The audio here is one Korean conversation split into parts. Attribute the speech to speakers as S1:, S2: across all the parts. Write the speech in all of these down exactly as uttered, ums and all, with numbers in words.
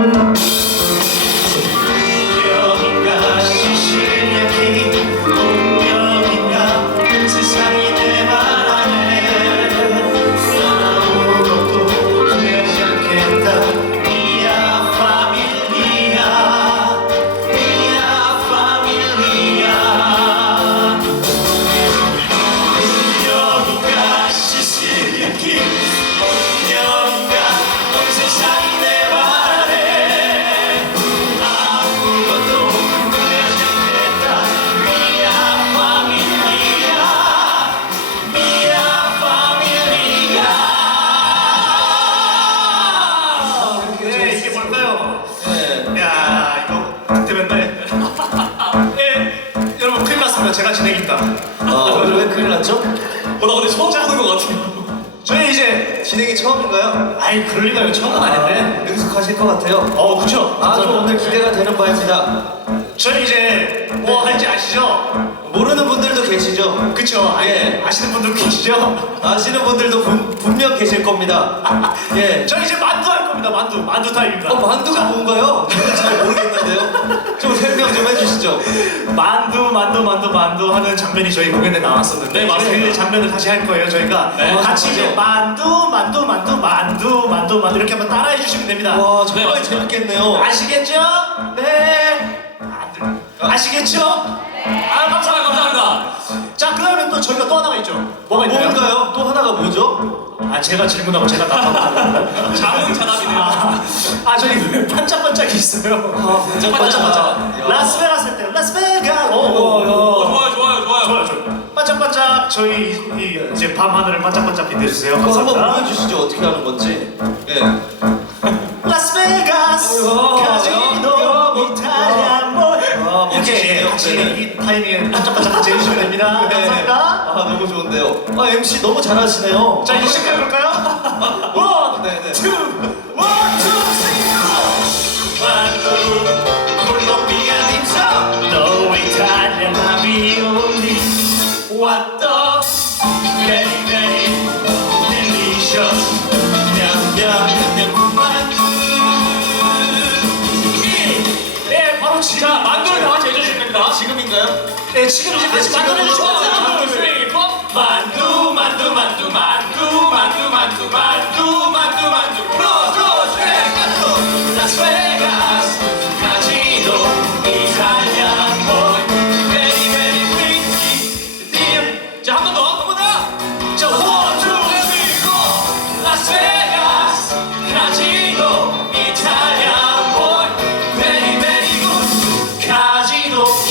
S1: 운명인가 시시하게 운명인가 세상이 내 말 안해 아무것도 후회하지 않겠다 미아 파밀리아 미아 파밀리아 운명인가 시시하게 운명인가 온 세상이 내 말 안해 아무것도 후회하지 않겠다 미아 파밀리아 미아 파밀리아 네 이게 뭘까요?
S2: 네.
S1: 야 이거 그때 맨날 예 여러분 큰일 났습니다 제가 진행입니다
S2: 아, 오늘 왜 큰일 났죠?
S3: 어, 나 근데 처음 보는 것 같아요.
S1: 저희 이제
S2: 진행이 처음인가요?
S1: 아이 그럴 리가요 처음은 아닌데
S2: 능숙하실 것 같아요.
S1: 어 그쵸
S2: 아주 오늘 기대가 되는 바입니다.
S1: 저희 이제 뭐 할지 아시죠?
S2: 모르는 분들도 계시죠?
S1: 그쵸 아,
S2: 예.
S1: 아시는 분들 계시죠?
S2: 아시는 분들도 분, 분명 계실 겁니다. 예.
S1: 저 이제 만두 할 겁니다 만두 만두 타임입니다
S2: 어, 만두가 뭔가요? 저는 잘 모르겠는데요. 좀 설명 좀 해주시죠.
S1: 만두 만두 만두 만두 하는 장면이 저희 공연에 나왔었는데
S3: 네, 맞습니다.
S1: 그 장면을 다시 할 거예요 저희가
S3: 네,
S1: 같이
S2: 맞아요.
S1: 이제 만두 만두 만두 만두 만두 만두 이렇게 한번 따라해 주시면 됩니다
S2: 와, 정말
S3: 네, 맞습니다.
S2: 재밌겠네요.
S1: 아시겠죠? 네 안 들려. 아시겠죠?
S3: 아, 감사합니다, 감사합니다.
S1: 자 그러면 또 저희가 또 하나가 있죠 뭐가 있나요?
S2: 뭔가요? 또 하나가 뭐죠?
S1: 아 제가 질문하고 제가 답하고
S3: 자문자답이네요.
S1: 아, 아 저희 반짝반짝이 있어요
S2: 아,
S1: 반짝반짝
S2: 야.
S1: 라스베가스 할 때 라스베가 오,
S2: 어,
S3: 어, 좋아요, 좋아요, 좋아요.
S1: 좋아요 좋아요 반짝반짝 저희 이, 이제 밤하늘을 반짝반짝 빛내주세요
S2: 그거 한번
S1: 감사합니다
S2: 보여주시죠. 어떻게 하는 건지. 예.
S1: 라스베가스
S2: 어,
S1: 카지노
S2: 야, 야,
S1: 이탈리아 몰
S2: 아,
S1: 이렇게
S2: 멋지시네요.
S1: 같이
S2: 네.
S1: 이 타이밍에 반짝반짝 같이 해주시면 됩니다
S2: 네.
S1: 감사합니다
S2: 아, 너무 좋은데요. 아, 엠씨 너무 잘하시네요.
S1: 자 이제 시작해볼까요? 원,
S2: 네, 네.
S1: 투, 원, 투, 쓰리, 만두 콜롬비아 딤섬 너 이탈리아 라비올리 왔더 베리 베리 딜리셔스 냠냠냠냠 만두 네 바로 지금
S3: 자, 만두를 다 같이 해주시면 됩니다.
S2: 지금인가요?
S1: 네 지금 이제 같이
S2: 지금
S1: 만두 해주시면
S3: 하나, 둘,
S1: 돼요
S3: 셋, 포. 만두, 만두, 만두, 만두, 만두, 만두, 만두, 만두, 만두. 크로스, 크로스, 만두. 라스베가스, 카지노, 이탈리아 몰, 베리 베리 프리티, 딤. 자, 한 번 더, 한 번 더. 자, 원, 투, 쓰리, 포. 라스베가스, 카지노, 이탈리아 몰, 베리 베리 굿, 카지노 키.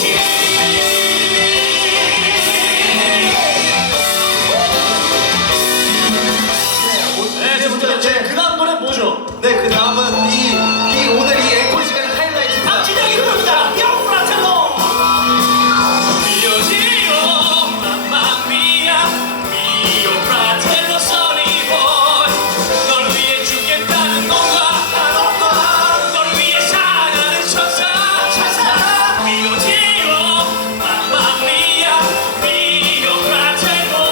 S3: 네, 좋습니다.
S1: 이제 그 다음 노래 뭐죠?
S2: 네, 그 다음은 이, 이 오늘 이 앵콜 시간의 하이라이트입니다.
S1: 박진영이 부릅니다 요 프라텔로
S3: Mio Dio, mamma mia, mio fratello sono i boy. 널 위해 죽겠다는 건가? 널 위해 사랑하는 천사, 천사. Mio Dio, mamma mia, mio fratello.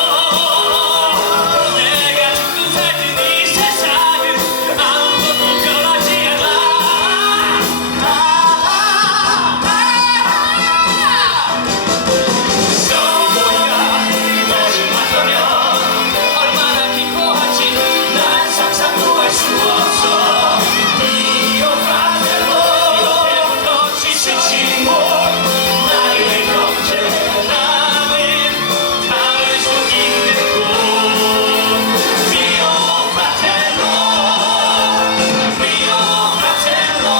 S3: 내가 죽든 살든 이 세상은 아무것도 변하지 않아. 너를 만나면 얼마나 기뻐할지 난 상상도 할 수 없어. Mio fratello, 때문에 지친 친구 나의 형제 나는 닿을 수 있는 곳. Mio fratello, mio fratello,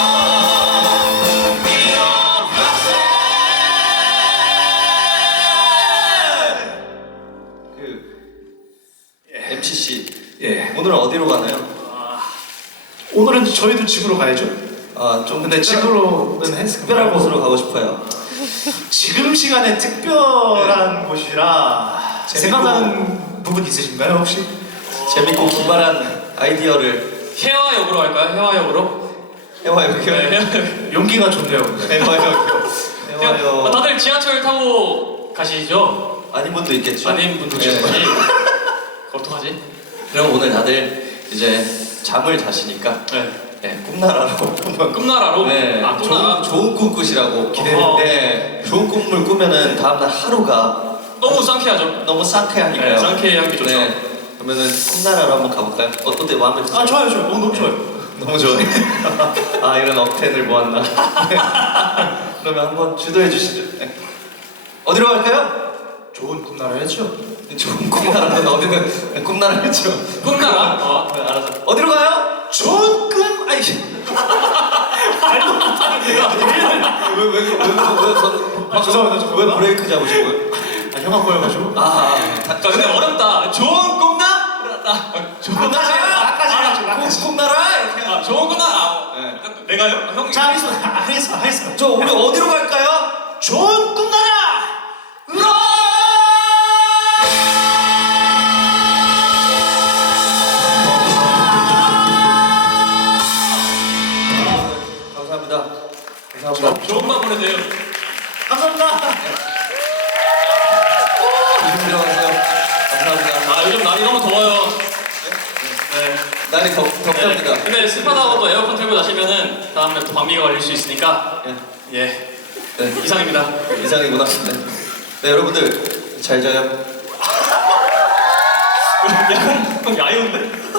S3: mio fratello.
S2: 그, 엠씨 씨,
S1: 예
S2: 오늘은 어디로 가나요?
S1: 오늘은 저희도 집으로 가야죠
S2: 아, 좀
S1: 근데 집으로는 했
S2: 특별한 곳으로 가고 싶어요.
S1: 지금 시간에 특별한 곳이라
S2: 재밌고-
S1: 생각나는 부분 있으신가요 혹시?
S2: 재밌고 기발한 아이디어를
S3: 해화역으로 갈까요? 해화역으로?
S2: 해와요.
S3: 네.
S1: 용기가 좋네요 근데.
S2: 해와요. 해와요.
S3: 아, 다들 지하철 타고 가시죠?
S2: 아닌 분도 있겠죠.
S3: 아닌 분도
S2: 네.
S3: 계시지? 어떡하지?
S2: 그럼 오늘 다들 이제 잠을 자시니까
S3: 네.
S2: 네, 꿈나라로 한번
S3: 꿈나라로?
S2: 네,
S3: 아, 꿈나라.
S2: 좋은, 좋은 꿈 꾸시라고 기대했는데 좋은 꿈을 꾸면은 다음날 하루가
S3: 너무 상쾌하죠?
S2: 너무 상쾌하니까요.
S3: 네, 상쾌한 게 좋죠.
S2: 네, 그러면은 꿈나라로 한번 가볼까요? 어, 어때 마음에 드세요?
S1: 아 좋아요 좋아요. 어, 너무 좋아요.
S2: 너무 좋네. 아 이런 억텐을 모았나. 네. 그러면 한번 주도해 주시죠. 네. 어디로 갈까요?
S1: 좋은 꿈나라였죠.
S2: 좋은 꿈나라는 어디는 꿈나라겠죠.
S3: 꿈나라? 어.
S2: 네, 알았어. 어디로 가요?
S1: 좋은 꿈 아이. 말도 못하는데요.
S2: 왜왜왜왜
S1: 아, 죄송합니다,
S2: 왜
S1: 죄송합니다.
S2: 브레이크 잡으신 거예요?
S1: 아 형아 보여가지고.
S2: 아, 아,
S3: 자, 근데 어렵다. 좋은 꿈나? 아, 좋은
S1: 나까지 나까지 해야죠,
S2: 꿈-
S1: 나까지.
S2: 꿈나라 이렇게.
S3: 아, 좋은 꿈나라.
S2: 네.
S3: 내가요? 아, 형이.
S1: 자 하겠습니다. 아, 하겠습니다. 하겠습니다.
S2: 저 우리 어디로 갈까요?
S1: 좋은 꿈나라.
S2: 감사합니다. 감사합니다.
S3: 좋은 밤 보내세요.
S1: 감사합니다.
S2: 조심 들어가세요. 감사합니다.
S3: 아, 요즘 날이 너무 더워요. 네.
S2: 날이 덥, 덥답니다.
S3: 네. 근데 습하다고 또 에어컨 틀고 자시면은 다음에 또 감기가 걸릴 수 있으니까
S2: 예.
S3: 예
S2: 네.
S3: 이상입니다.
S2: 이상이구나. 네. 네, 여러분들 잘 자요.
S3: 야, 형, 형 야유인데?